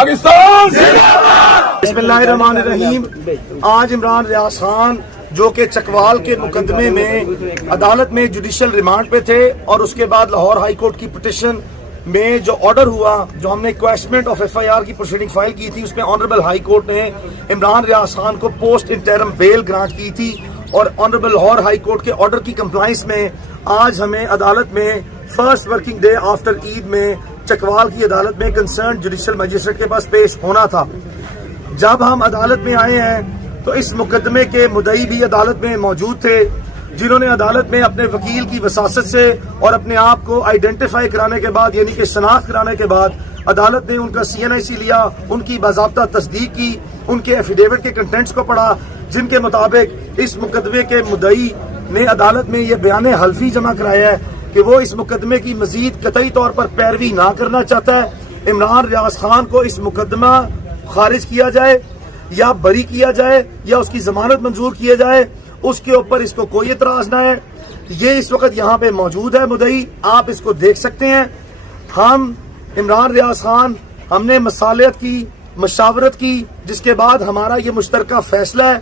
पाकिस्तान बिस्मिल्लाहिर्रहमानिर्रहीम। आज इमरान रियाज खान जो कि चकवाल के मुकदमे में अदालत में जुडिशल रिमांड पे थे और उसके बाद लाहौर हाई कोर्ट की पिटिशन में जो ऑर्डर हुआ, जो हमने क्वेश्चनमेंट ऑफ FIR की प्रोसीडिंग फाइल की थी, उसमें ऑनरेबल हाई कोर्ट ने इमरान रियाज खान को पोस्ट इंटरम बेल ग्रांट की थी और ऑनरेबल लाहौर हाई कोर्ट के ऑर्डर की कंप्लाइंस में आज हमें अदालत में first working day after Eid में चकवाल की अदालत में कंसर्न जुडिशल मजिस्ट्रेट के पास पेश होना था। जब हम अदालत में आए हैं तो इस मुकदमे के मुद्दई भी अदालत में मौजूद थे, जिन्होंने अदालत में अपने वकील की वसासत से और अपने आप को आइडेंटिफाई कराने के बाद, यानी कि शनाख्त कराने के बाद, अदालत ने उनका CNIC लिया, उनकी बाज़ाब्ता तस्दीक की, उनके एफिडेविट के कंटेंट्स को पढ़ा, जिनके मुताबिक इस मुकदमे के मुद्दई ने अदालत में यह बयान हल्फी जमा कराया है कि वो इस मुकदमे की मजीद कतई तौर पर पैरवी ना करना चाहता है। इमरान रियाज खान को इस मुकदमा खारिज किया जाए या बरी किया जाए या उसकी जमानत मंजूर किया जाए, उसके ऊपर इसको कोई इतराज ना है। ये इस वक्त यहाँ पे मौजूद है मुद्दई, आप इसको देख सकते हैं। हम इमरान रियाज खान हमने मसालियत की, मशावरत की, जिसके बाद हमारा ये मुश्तरका फैसला है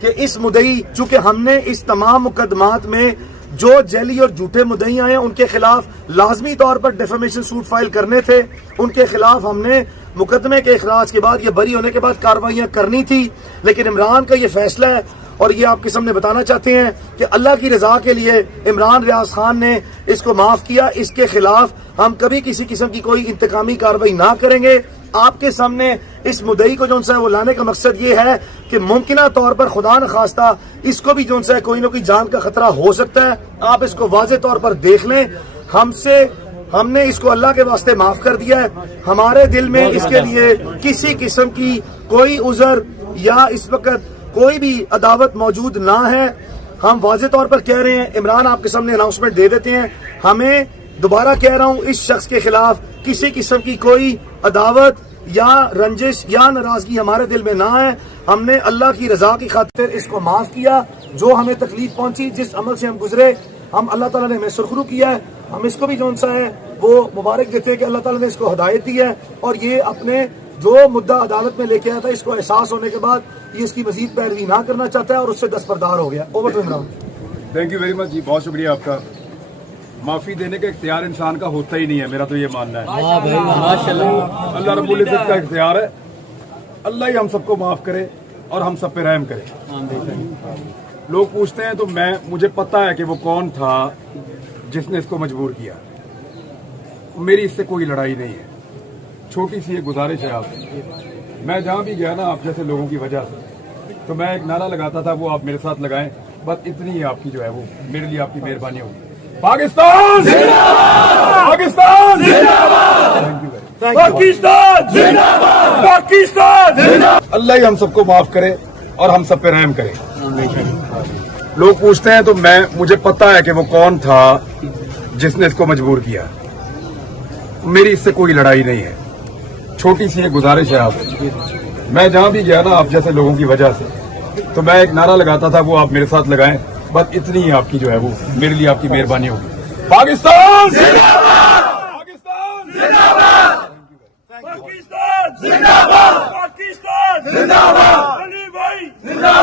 कि इस मुद्दई, चूंकि हमने इस तमाम मुकदमात में जो जैली और झूठे मुद्दई आए हैं उनके खिलाफ लाजमी तौर पर डिफेमेशन सूट फाइल करने थे, उनके खिलाफ हमने मुकदमे के इखराज के बाद या बरी होने के बाद कार्रवाइयां करनी थी। लेकिन इमरान का ये फैसला है और ये आपके सामने बताना चाहते हैं कि अल्लाह की रजा के लिए इमरान रियाज खान ने इसको माफ किया। इसके खिलाफ हम कभी किसी किस्म की कोई इंतकामी कार्रवाई ना करेंगे। आपके सामने इस मुद्दई को जो है वो लाने का मकसद ये है कि मुमकिना तौर पर खुदा न खास्ता इसको भी जो है कोई ना कोई जान का खतरा हो सकता है। आप इसको वाज़े तौर पर देख लें। हमने इसको अल्लाह के वास्ते माफ कर दिया है। हमारे दिल में इसके लिए किसी किस्म की कोई उज़र या इस वक्त कोई भी अदावत मौजूद ना है। हम वाज़े तौर पर कह रहे हैं, इमरान आपके सामने अनाउंसमेंट दे देते हैं, हमें दोबारा कह रहा हूं, इस शख्स के खिलाफ किसी किस्म की कोई अदावत या रंजिश या नाराजगी हमारे दिल में ना है। हमने अल्लाह की रजा की खातिर इसको माफ किया। जो हमें तकलीफ पहुंची, जिस अमल से हम गुजरे, हम अल्लाह ताला ने हमें सुरखरू किया है। हम इसको भी जो है वो मुबारक देते हैं कि अल्लाह ताला ने इसको हिदायत दी है और ये अपने जो मुद्दा अदालत में लेके आया था, इसको एहसास होने के बाद ये इसकी मजीद पैरवी ना करना चाहता है और उससे दस्तबरदार हो गया। Over to Imran. Thank you very much जी, बहुत शुक्रिया आपका। माफी देने का इख्तियार इंसान का होता ही नहीं है, मेरा तो ये मानना है। अल्लाह रब्बुल इज्जत का इख्तियार है। अल्लाह ही हम सबको माफ करे और हम सब पे रहम करे। लोग पूछते हैं तो मुझे पता है कि वो कौन था जिसने इसको मजबूर किया। मेरी इससे कोई लड़ाई नहीं है। छोटी सी एक गुजारिश है आपसे, मैं जहां भी गया ना आप जैसे लोगों की वजह से, तो मैं एक नारा लगाता था, वो आप मेरे साथ लगाएं। बस इतनी ही आपकी जो है वो मेरे लिए आपकी मेहरबानी होगी। पाकिस्तान जिंदाबाद! पाकिस्तान जिंदाबाद! Thank you very much. Pakistan जिंदाबाद! पाकिस्तान जिंदाबाद! अल्लाह ही हम सबको माफ करे और हम सब पे रहम करे। लोग पूछते हैं तो मुझे पता है कि वो कौन था जिसने इसको मजबूर किया। मेरी इससे कोई लड़ाई नहीं है। छोटी सी एक गुजारिश है आपसे, मैं जहां भी गया ना आप जैसे लोगों की वजह से, तो मैं एक नारा लगाता था, वो आप मेरे साथ लगाएं। बस इतनी ही आपकी जो है वो मेरे लिए आपकी मेहरबानी होगी। पाकिस्तान जिंदाबाद! पाकिस्तान जिंदाबाद! पाकिस्तान जिंदाबाद! पाकिस्तान जिंदाबाद!